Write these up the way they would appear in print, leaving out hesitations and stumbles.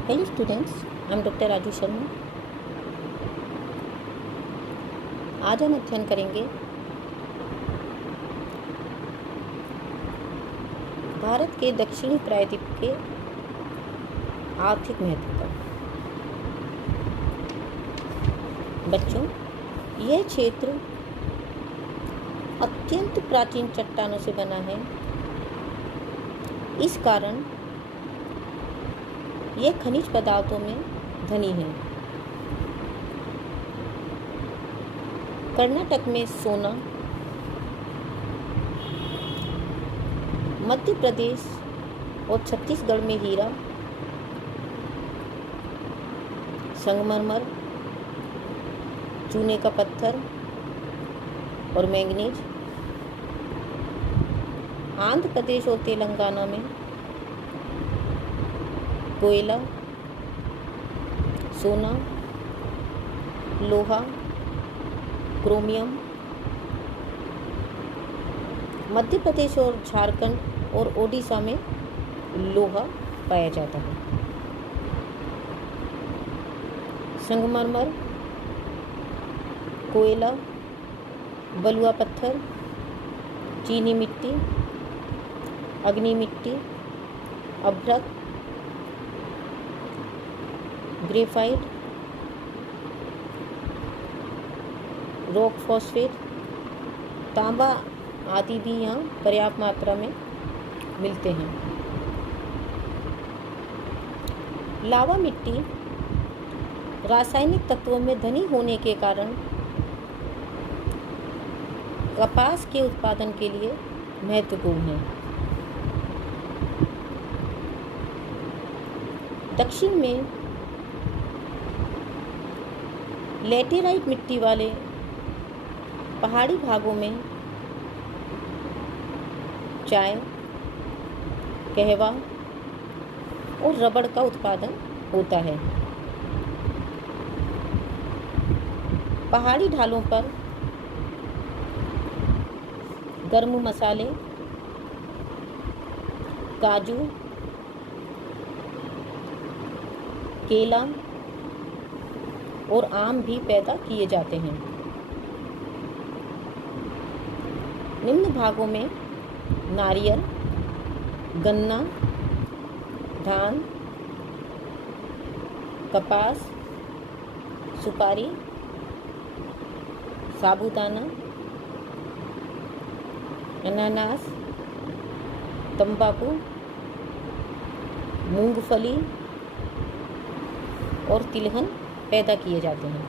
Hello students, I am doctor Raju Sharma. आज हम अध्ययन करेंगे भारत के दक्षिणी प्रायद्वीप के आर्थिक महत्व का। बच्चों, यह क्षेत्र अत्यंत प्राचीन चट्टानों से बना है। इस कारण यह खनिज पदार्थों में धनी है। कर्नाटक में सोना, मध्य प्रदेश और छत्तीसगढ़ में हीरा, संगमरमर, चूने का पत्थर और मैंगनीज। आंध्र प्रदेश और तेलंगाना में कोयला, सोना, लोहा, क्रोमियम। मध्य प्रदेश और झारखंड और ओडिशा में लोहा पाया जाता है। संगमरमर, कोयला, बलुआ पत्थर, चीनी मिट्टी, अग्नि मिट्टी, अभ्रक, ग्रेफाइट, रॉक फॉस्फेट, तांबा आदि भी यहाँ पर्याप्त मात्रा में मिलते हैं। लावा मिट्टी रासायनिक तत्वों में धनी होने के कारण कपास के उत्पादन के लिए महत्वपूर्ण है। दक्षिण में लैटेराइट मिट्टी वाले पहाड़ी भागों में चाय, कहवा और रबड़ का उत्पादन होता है। पहाड़ी ढालों पर गर्म मसाले, काजू, केला और आम भी पैदा किए जाते हैं। निम्न भागों में नारियल, गन्ना, धान, कपास, सुपारी, साबूदाना, अनानास, तंबाकू, मूंगफली और तिलहन पैदा किए जाते हैं।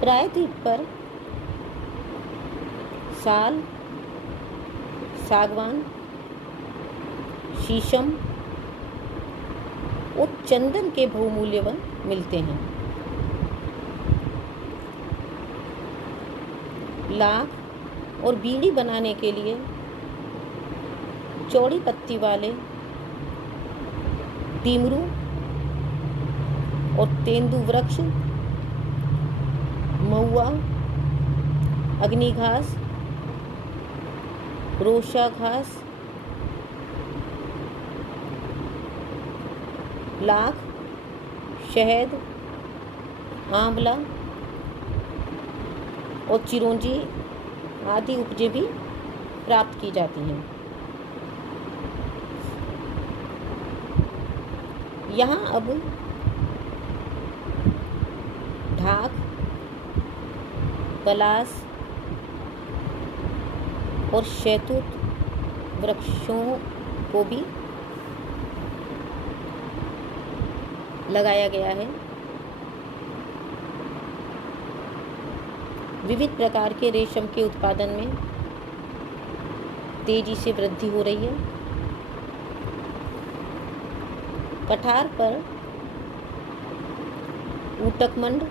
प्रायद्वीप पर साल, सागवान, शीशम और चंदन के बहुमूल्य वन मिलते हैं। लाख और बीड़ी बनाने के लिए चौड़ी पत्ती वाले टीमरू और तेंदू वृक्ष, महुआ, अग्नि घास, रोशा घास, लाख, शहद, आंवला और चिरौंजी आदि उपजें भी प्राप्त की जाती हैं। यहाँ अब ढाक, पलास और शहतूत वृक्षों को भी लगाया गया है। विविध प्रकार के रेशम के उत्पादन में तेजी से वृद्धि हो रही है। कठार पर ऊटकमंड,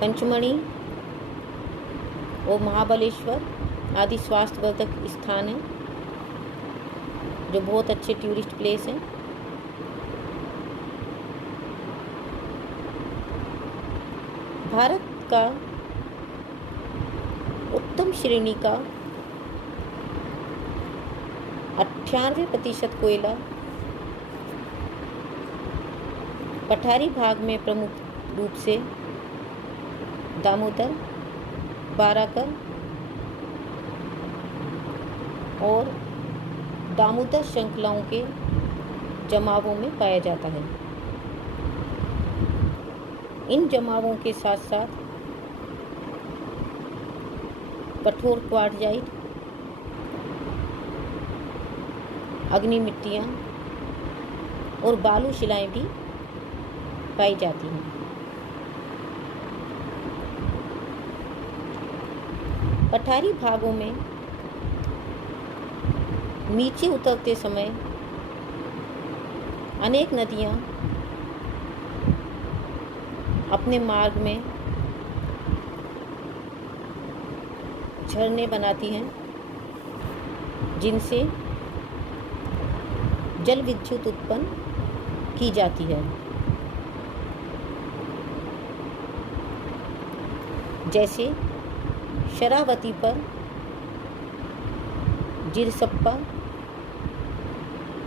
पंचमढ़ी और महाबलेश्वर आदि स्वास्थ्यवर्धक स्थान हैं जो बहुत अच्छे टूरिस्ट प्लेस हैं। भारत का उत्तम श्रेणी का 98% कोयला पठारी भाग में प्रमुख रूप से दामोदर, बाराकर और दामोदर श्रृंखलाओं के जमावों में पाया जाता है। इन जमावों के साथ साथ कठोर क्वार्टजाइट, अग्नि मिट्टियाँ और बालू शिलाएं भी पाई जाती हैं। पठारी भागों में नीचे उतरते समय अनेक नदियाँ अपने मार्ग में झरने बनाती हैं, जिनसे जल विद्युत उत्पन्न की जाती है। जैसे शरावती पर जिरसप्पा,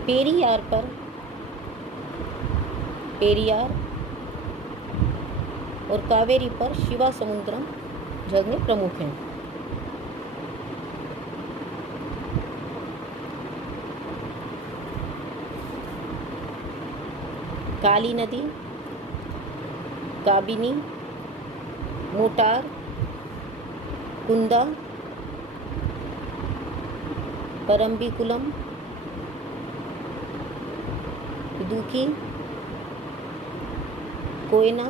पेरियार पर पेरियार और कावेरी पर शिवा समुद्रम झरने प्रमुख हैं। काली नदी, काबिनी, मोटार, कुंदा, परम्बिकुलम, इदुक्की, कोयना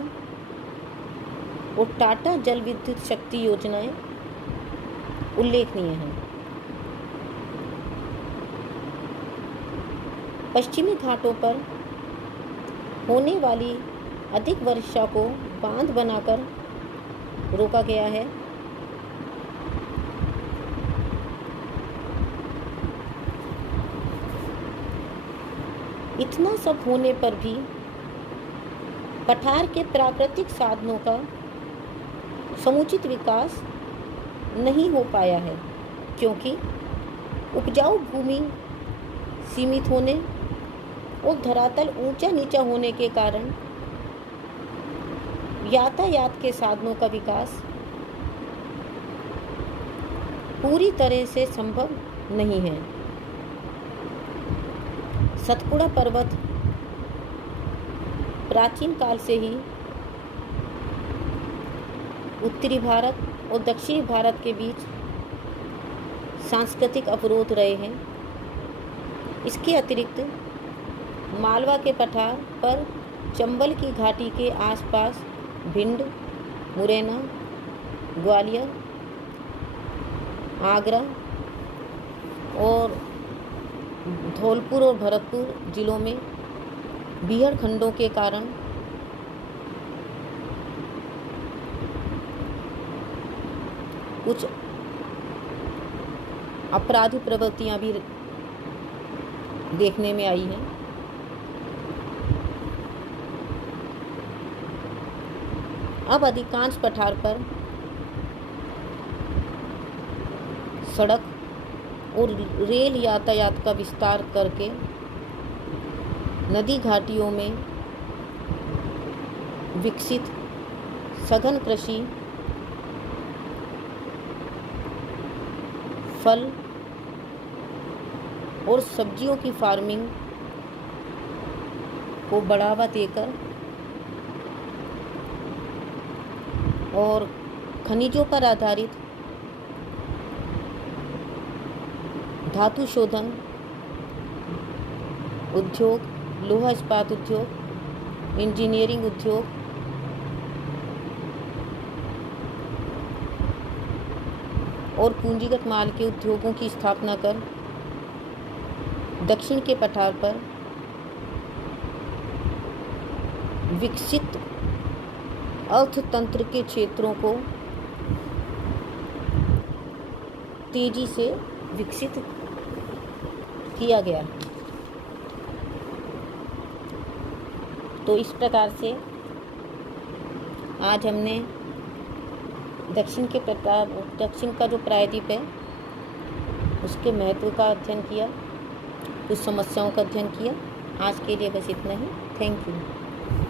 और टाटा जल विद्युत शक्ति योजनाएं उल्लेखनीय हैं। पश्चिमी घाटों पर होने वाली अधिक वर्षा को बांध बनाकर रोका गया है। इतना सब होने पर भी पठार के प्राकृतिक साधनों का समुचित विकास नहीं हो पाया है, क्योंकि उपजाऊ भूमि सीमित होने और धरातल ऊंचा नीचा होने के कारण यातायात के साधनों का विकास पूरी तरह से संभव नहीं है। सतपुड़ा पर्वत प्राचीन काल से ही उत्तरी भारत और दक्षिणी भारत के बीच सांस्कृतिक अवरोध रहे हैं। इसके अतिरिक्त मालवा के पठार पर चंबल की घाटी के आसपास भिंड, मुरैना, ग्वालियर, आगरा और धौलपुर और भरतपुर जिलों में बीहड़ खंडों के कारण कुछ आपराधिक प्रवृत्तियां भी देखने में आई हैं। अब अधिकांश पठार पर सड़क और रेल यातायात का विस्तार करके नदी घाटियों में विकसित सघन कृषि, फल और सब्जियों की फार्मिंग को बढ़ावा देकर और खनिजों पर आधारित धातु शोधन उद्योग, लोहा इस्पात उद्योग, इंजीनियरिंग उद्योग, और पूंजीगत माल के उद्योगों की स्थापना कर दक्षिण के पठार पर विकसित अर्थतंत्र के क्षेत्रों को तेजी से विकसित किया गया। तो इस प्रकार से आज हमने दक्षिण का जो प्रायद्वीप है उसके महत्व का अध्ययन किया। कुछ समस्याओं का अध्ययन किया। आज के लिए बस इतना ही। Thank you.